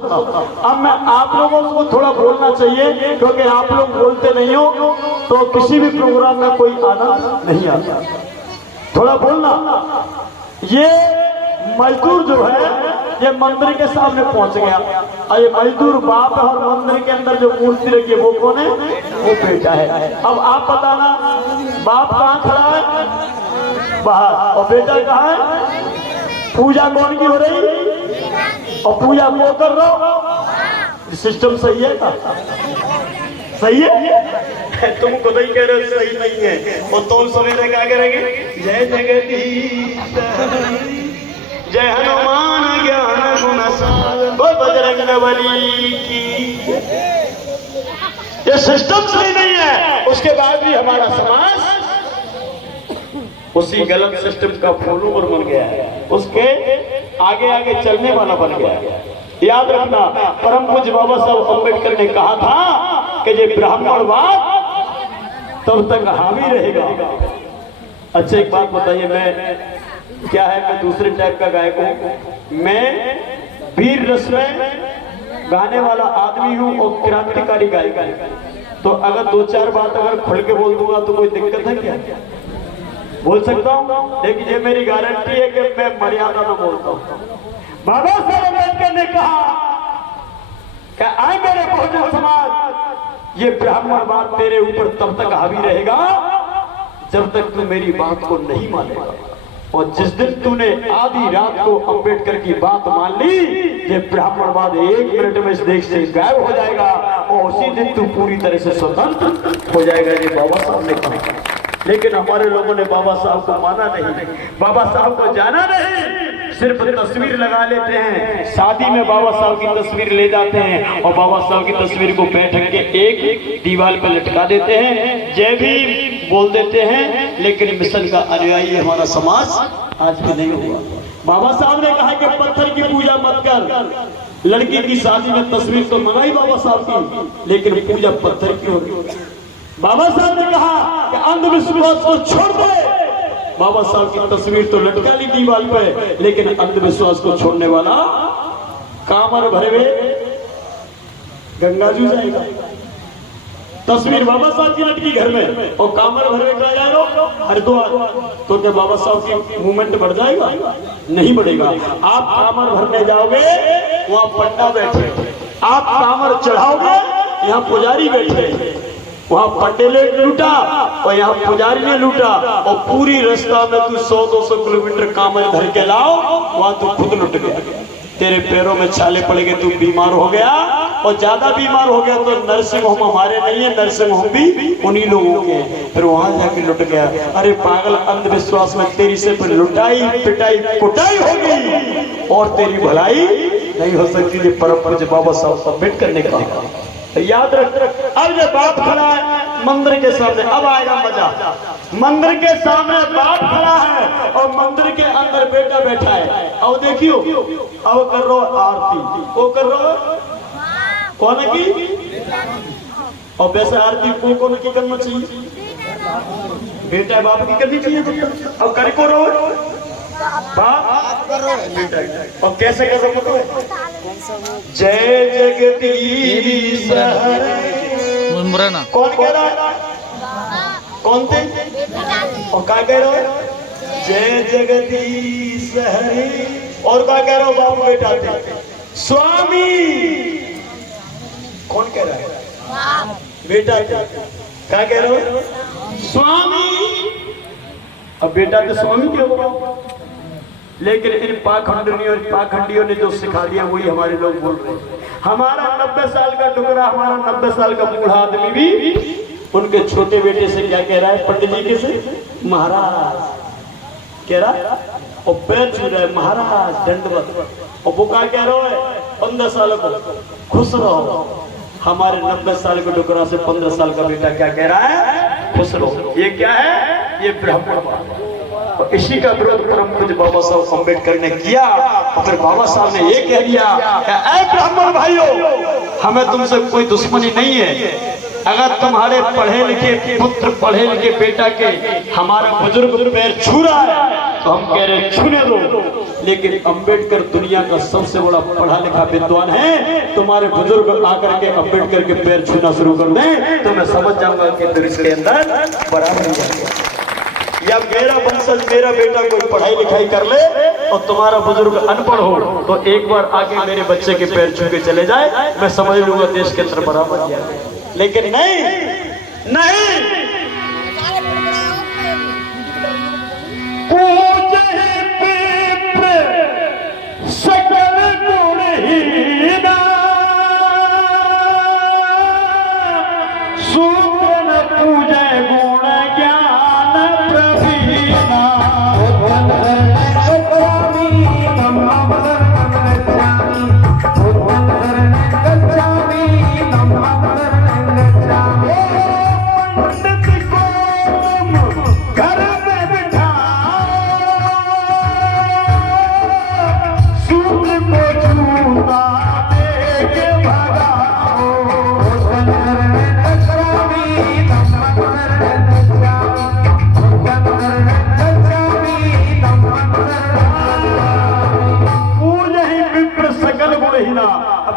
अब मैं आप लोगों को थोड़ा बोलना चाहिए, क्योंकि आप लोग बोलते नहीं हो तो किसी भी प्रोग्राम में कोई आनंद नहीं आता। थोड़ा बोलना। ये मजदूर जो है ये मंदिर के सामने पहुंच गया, और ये मजदूर बाप है, और मंदिर के अंदर जो मूर्ति रखी है वो कौन है? वो बेटा है। अब आप बताना, बाप कहाँ खड़ा है? बाहर। और बेटा कहाँ है? पूजा कौन की हो रही? और पूजा वो कर रहा हो? सिस्टम सही है का? सही है? तुम खुद ही कह रहे हो सही नहीं है। और तुम सवेरे क्या करेंगे? जय जगदीश, जय हनुमान ज्ञान गुण सागर, बोल बजरंगबली की। ये सिस्टम सही नहीं है। उसके बाद भी हमारा समाज उसी गलत सिस्टम का फॉलोवर बन गया है, उसके आगे आगे चलने वाला बन गया है। याद रखना, परम पूज्य बाबा साहब अम्बेडकर ने कहा था कि ये ब्राह्मणवाद तब तक हावी रहेगा। अच्छा एक बात बताइए, मैं क्या है, मैं दूसरे टाइप का गायक हूँ, मैं वीर रस में गाने वाला आदमी हूँ और क्रांतिकारी गायक है। तो अगर दो चार बात अगर खुल के बोल दूंगा तो कोई दिक्कत है क्या? बोल सकता हूँ, लेकिन ये मेरी गारंटी है कि मैं मर्यादा में बोलता हूँ। बाबा साहब अम्बेडकर ने कहा कि आए मेरे बहुजन समाज, ये ब्राह्मणवाद तेरे ऊपर तब तक हावी रहेगा जब तक तू मेरी बात को नहीं मानेगा। और जिस दिन तूने आधी रात को अम्बेडकर की बात मान ली, ये ब्राह्मणवाद 1 मिनट में इस देश से गायब हो जाएगा, और उसी दिन तू पूरी तरह से स्वतंत्र हो जाएगा। ये बाबा साहब ने कहा। लेकिन हमारे लोगों ने बाबा साहब को माना नहीं, बाबा साहब को जाना नहीं, सिर्फ तस्वीर लगा लेते हैं। शादी में बाबा साहब की तस्वीर ले जाते हैं और बाबा साहब की तस्वीर को बैठक के एक दीवार पर लटका देते हैं, जय भी बोल देते हैं, लेकिन मिशन का अनुयायी हमारा समाज आज भी नहीं हुआ। बाबा साहब ने कहा कि पत्थर की पूजा मत कर, लड़की की शादी में तस्वीर तो मनाई बाबा साहब की, लेकिन पूजा पत्थर की होगी। बाबा साहब ने कहा कि अंधविश्वास को छोड़ दे, बाबा साहब की तस्वीर तो लटका ली दीवार पे, लेकिन अंधविश्वास को छोड़ने वाला कामर भरे हुए गंगा जी जाएगा। तस्वीर बाबा साहब की लटकी घर में और कामर भरे हुए जाएगा हरिद्वार, तो क्या बाबा साहब की मूवमेंट बढ़ जाएगा? नहीं बढ़ेगा। आप कामर भरने जाओगे, वहां पंडा बैठे, आप कामर चढ़ाओगे, यहाँ पुजारी बैठे, वहां पंडे ने लूटा और यहाँ पुजारी ने लूटा, और पूरी रास्ता में तू 100-200 किलोमीटर कामर धर के लाओ, वहां तू खुद लुट गया, तेरे पैरों में छाले पड़ गए, तू बीमार हो गया, और ज्यादा बीमार हो गया तो नर्सिंग होम हमारे नहीं है, नर्सिंग होम भी उन्हीं लोगों के हैं, फिर वहां जाके लुट गया। अरे पागल, अंधविश्वास में तेरी से फिर लुटाई पिटाई कुटाई हो गई और तेरी भलाई नहीं हो सकती। ये परम पूज्य बाबा साहब अम्बेडकर ने कहा। याद रख। अब जब बाप खड़ा है मंदिर के सामने, अब आएगा मजा। मंदिर के सामने बाप खड़ा है और मंदिर के अंदर बेटा बैठा है। अब देखियो, अब कर रो आरती, वो कर रो कौन की? और वैसे आरती को कौन की करना चाहिए? बेटा बाप की करनी चाहिए। अब कर को रो बाप बेटा। और कैसे कर रो? जय जगदीश कौन कह रहा है? कौन थे? और क्या कह रहे हो? जय जगदीश हरि। और क्या कह रहे हो? बाप बेटा थे। स्वामी कौन कह रहा है? बेटा थे। क्या कह रहे हो? स्वामी। अब बेटा तो स्वामी क्यों होगा? लेकिन इन पाखंडियों ने जो सिखा दिया वही हमारे लोग बोल रहे हैं। हमारा 90 साल का टुकड़ा, हमारा 90 साल का बूढ़ा आदमी भी उनके छोटे बेटे से क्या कह रहा है? पंडित जी के से महाराज कह रहा है, और पैर छू रहा है, महाराज दंडवत। और वो क्या कह रहा है? 15 साल को खुश रहो। हमारे 90 साल के टुकड़ा से 15 साल का बेटा क्या कह रहा है? खुश रहो। ये क्या है? ये ब्राह्मणवाद। और इसी का विरोध परम पूज्य बाबा साहब अम्बेडकर ने किया। और फिर बाबा साहब ने ये कह दिया, ऐ ब्राह्मण भाइयों, हमें तुमसे कोई दुश्मनी नहीं है। अगर तुम्हारे पढ़े लिखे पुत्र, पढ़े लिखे बेटा के हमारा बुजुर्ग पैर छू रहा है तो हम कह रहे छूने दो, लेकिन अंबेडकर दुनिया का सबसे बड़ा पढ़ा लिखा विद्वान है। तुम्हारे बुजुर्ग आकर के अंबेडकर के पैर छूना शुरू कर दें तो मैं समझ जाऊंगा कि फिर इसके अंदर बराबर जाएगा। या मेरा वंशज मेरा बेटा कोई पढ़ाई लिखाई कर ले और तुम्हारा बुजुर्ग अनपढ़ हो तो एक बार आगे मेरे बच्चे के पैर छू के चले जाए, मैं समझ लूंगा देश के अंदर बराबर जाए। लेकिन नहीं नहीं, सकल गुणहीना सूत्र न पूजे गुण ज्ञान प्रवीणा।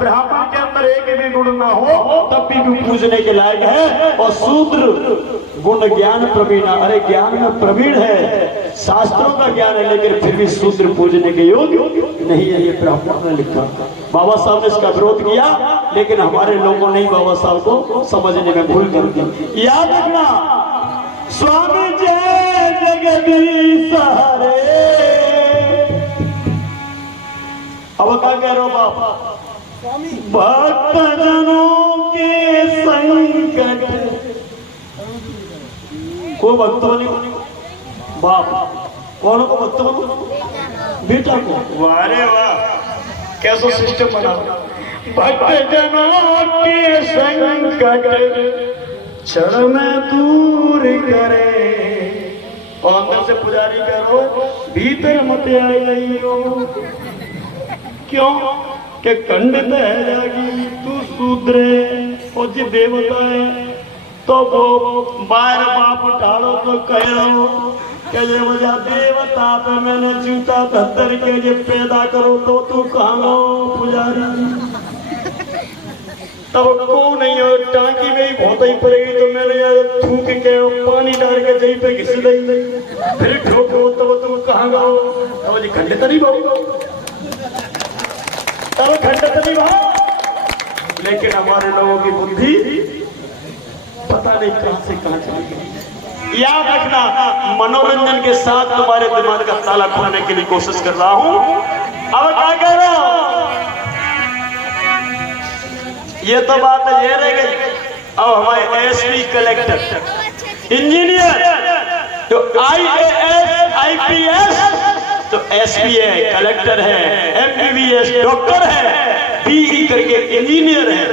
ब्राह्मण के अंदर एक भी गुण ना हो तब भी पूजने के लायक है। और शूद्र गुण ज्ञान प्रवीण, अरे ज्ञान में प्रवीण है, शास्त्रों का ज्ञान है, लेकिन फिर भी शूद्र पूजने के योग्य नहीं है। ये ब्राह्मण ने लिखा। बाबा साहब ने इसका विरोध किया, लेकिन हमारे लोगों ने बाबा साहब को समझने में भूल कर दी। याद रखना, स्वामी जय जगदीश हरे। अब क्या कह रहे हो बाप? भक्त जनों के संकट को भक्त बने बाप, कौन को भक्त बनो? बेटा को। वारे वाह, कैसा सिस्टम बना। भक्त जनों के संकट क्षण में दूर करे, और अंदर से पुजारी करो भीतर मत आई हो। क्यों के खंडित है जागी तू शूद्रे और जी देवता है, तो वो बार बाप उठाड़ो तो कह रहो कि ये वजह देवता पे मैंने जूता धत्तर के ये पैदा करो तो तू कहाँ लो पुजारी। तब को नहीं हो, टांकी में ही बहुत ही पड़ेगी तो मैंने थूक के पानी डाल के जहीं पे घिस दी, फिर ठोको तो तुम कहाँ गाओ। तब जी खंडित नहीं भाव, तब खंडित नहीं भाव। लेकिन हमारे लोगों की बुद्धि पता नहीं कहां से कहां चली गई। याद रखना, मनोरंजन के साथ तुम्हारे दिमाग का ताला खोलने के लिए कोशिश कर रहा हूं। अब क्या कह रहा हूं, ये तो बात ये रह गई। अब हमारे एसपी, कलेक्टर, इंजीनियर, तो IAS, IPS, तो एसपी है, कलेक्टर है, MBBS डॉक्टर है, BE करके इंजीनियर है,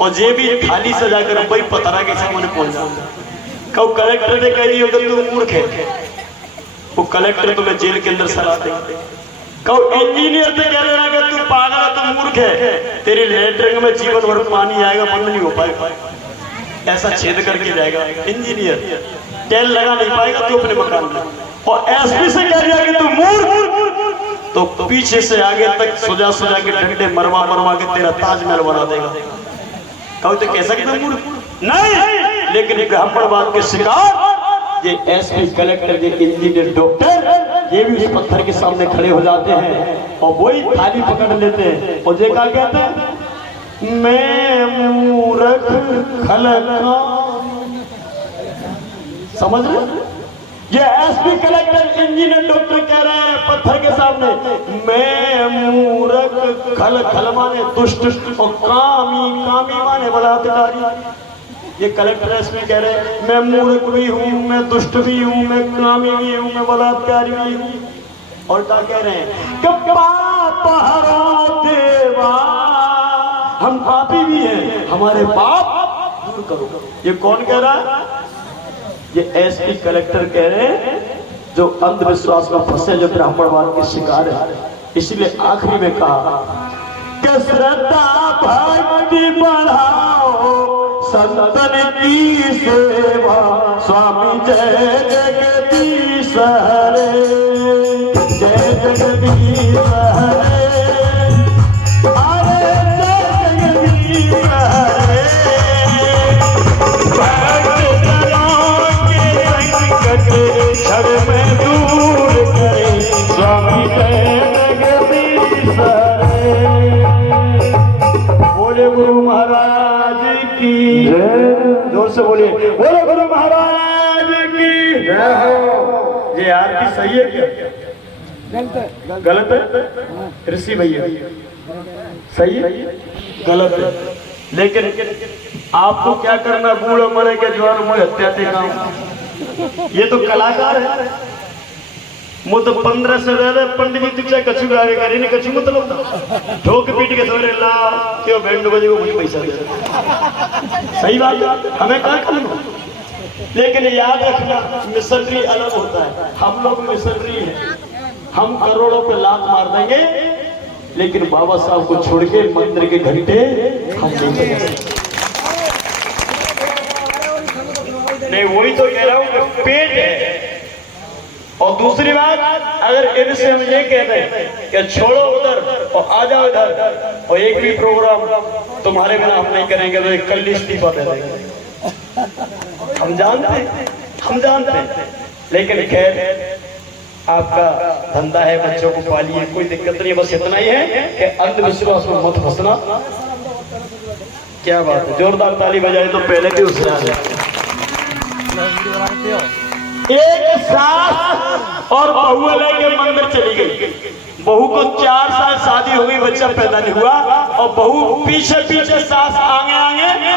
और जे भी थाली सजाकर वही पतरा के सामने पहुंच जाता। कब कलेक्टर ने कह दिया कि तू मूर्ख है, वो कलेक्टर तुम्हें जेल के अंदर सला देगा। कब इंजीनियर से कह देना कि तू पागल है, तू मूर्ख है, तेरी लेटरिन में जीवन भर पानी आएगा, बंद नहीं हो पाएगा, ऐसा छेद करके जाएगा। इंजीनियर तेल लगा नहीं पाएगा तू अपने मकान में। और एसपी से कह दिया कि तू मूर्ख, तो पीछे से आगे तक सुजा सुजा के डंडे मरवा मरवा के तेरा ताजमहल बना देगा। कहो तो कह सकते मूर्ख नहीं, लेकिन ब्राह्मणवाद के शिकार ये एसपी, कलेक्टर, ये इंजीनियर, डॉक्टर, ये भी उस पत्थर के सामने खड़े हो जाते हैं और वही थाली पकड़ लेते हैं और ये क्या कहते हैं, मैं मूर्ख खलका। समझ रहे? ये एसपी, कलेक्टर, इंजीनियर, डॉक्टर कह रहे हैं पत्थर के सामने, मैं मूर्ख खल, खल माने दुष्ट, और कामी, कामी माने बलात्कारी। ये कलेक्टर एसपी कह रहे हैं मैं मूर्ख भी हूँ, मैं दुष्ट भी हूँ, मैं कामी भी हूँ, मैं बलात्कारी भी हूँ। और क्या कह रहे हैं कि पाप हरो देवा, हम पापी भी हैं, हमारे पाप दूर करो। ये कौन कह रहा है? ये एसपी, कलेक्टर कह रहे हैं जो अंधविश्वास में फंसे, जो ब्राह्मणवाद के शिकार है। इसलिए आखिरी में कहा कि श्रद्धा भक्ति बढ़ाओ, संतन की सेवा, स्वामी जय जगदीश हरे। गुरु महाराज की जोर से बोलिए, बोलो गुरु महाराज की जय हो। ये आरती सही है क्या? गलत है ऋषि भैया? सही है? गलत है। लेकिन आपको क्या करना, बूढ़ो मरे के ज्वार मुझे हत्या से काम। ये तो कलाकार है। मुझ तो 15 से ज्यादा पंडित जी तुझे कछु गारे करे नहीं, कछु मतलब ठोक पीट के सवेरे ला क्यों बैंड बजे को मुझे पैसा दे। सही बात है, हमें क्या करना। लेकिन याद रखना, मिशनरी अलग होता है। हम लोग मिशनरी हैं, हम करोड़ों पे लात मार देंगे, लेकिन बाबा साहब को छोड़ के मंदिर के घंटे हम नहीं बजा सकते। नहीं, वही तो कह रहा हूँ कि पेट है। और दूसरी बात, अगर इनसे हम ये कहते हैं कि छोड़ो उधर और आ जाओ इधर, और एक भी प्रोग्राम तुम्हारे बिना हम नहीं करेंगे तो कल इस्तीफा दे देंगे। हम जानते हैं। लेकिन खैर, आपका धंधा है, बच्चों को पालिए, कोई दिक्कत नहीं। बस इतना ही है कि अंधविश्वास में मत फंसना। क्या बात है, जोरदार ताली बजाए तो पहले भी उसने आ जाए। एक सास और बहू लेके मंदिर चली गई। बहू को 4 साल शादी हो गई, बच्चा पैदा नहीं हुआ, और बहू पीछे सास आगे